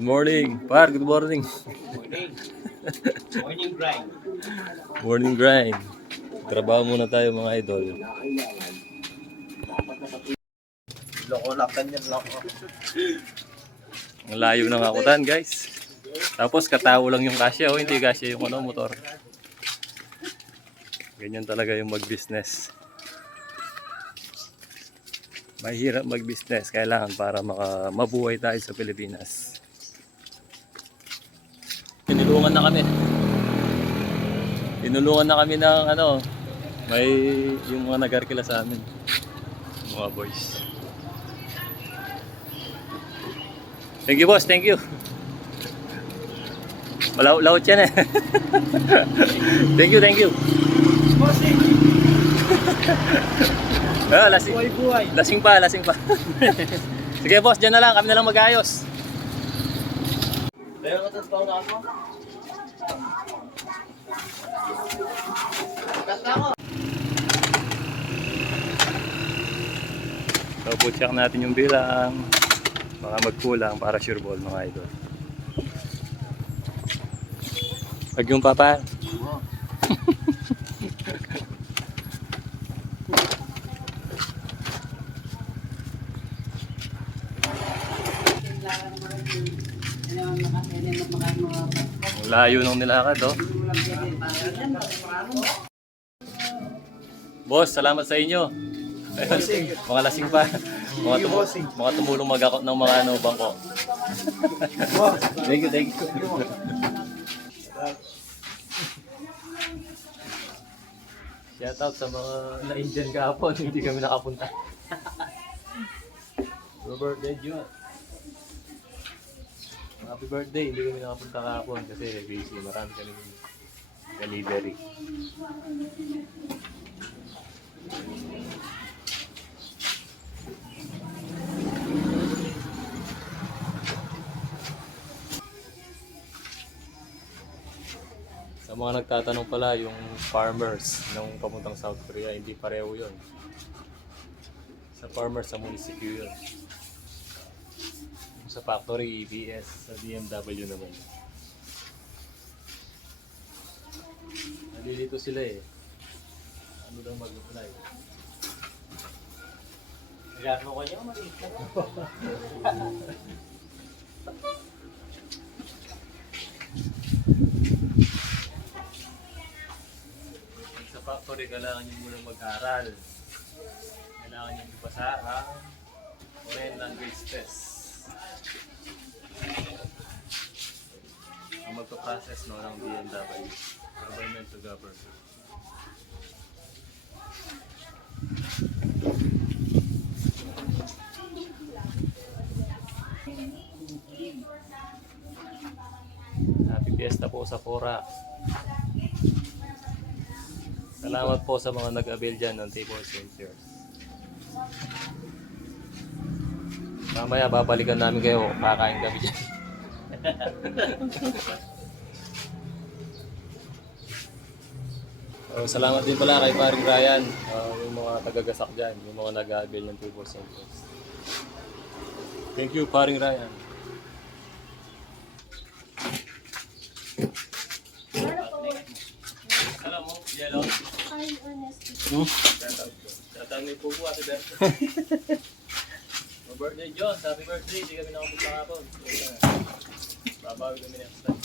Good morning. Par, good morning. Morning. Morning grind. Morning grind. Trabaho muna tayo mga idol. Loko-lakan yan, loko. Ang layo ng akutan guys. Tapos katawo lang yung kasya. Hindi kasya yung motor. Ganyan talaga yung mag-business. Mahirap mag-business. Kailangan para mabuhay tayo sa Pilipinas. Tinulungan na kami. Tinulungan na kami ng may yung mga nag-arkila sa amin. Mga boys. Thank you boss, thank you. Malaw-laot yan eh. Thank you, thank you. Lasing. Buhay-buhay. Lasing pa. Sige boss, dyan na lang. Kami na lang mag-ayos. Pero matatapang na ako. Kanta ko. So, check natin yung bilang. Baka magkulang para sure ball mga idol. Pag yung papa. Ang layo nung nilakad oh. Boss, salamat sa inyo. Mga lasing pa. Mga tumulong mag-akot ng mga bangko. Thank you. Shout out sa mga na-Indian kahapon, hindi kami nakapunta. Happy birthday, Jun. Happy birthday, hindi kami nakapunta kahapon kasi busy. Marami kami delivery. Sa mga nagtatanong pala, yung farmers ng papuntang South Korea, hindi pareho yun. Sa farmers, sa munisipyo yun. Sa factory, EBS, sa BMW naman. Nalilito sila eh. Ano daw mag-apply? Nagano ko niya, maliit na lang. Sa factory, kailangan nyo muna mag-aral. Kailangan nyo ipasa ang foreign language test. Ang magpa-process ng BMW, government to government. Happy Fiesta po sa Fora. Salamat po sa mga nag-avail dyan ng table center. Mamaya babalikan namin kayo, kakain kami dyan. Salamat din pala kay Paring Ryan, yung mga tagagasak dyan, yung mga nag-avail ng table centers. Thank you, Paring Ryan. Alam mo, yellow. Kind honesty. Shout out may pupo, Ate Berto. Birthday John, happy birthday, hindi kami nakapunta kapon. Babawi kami next time.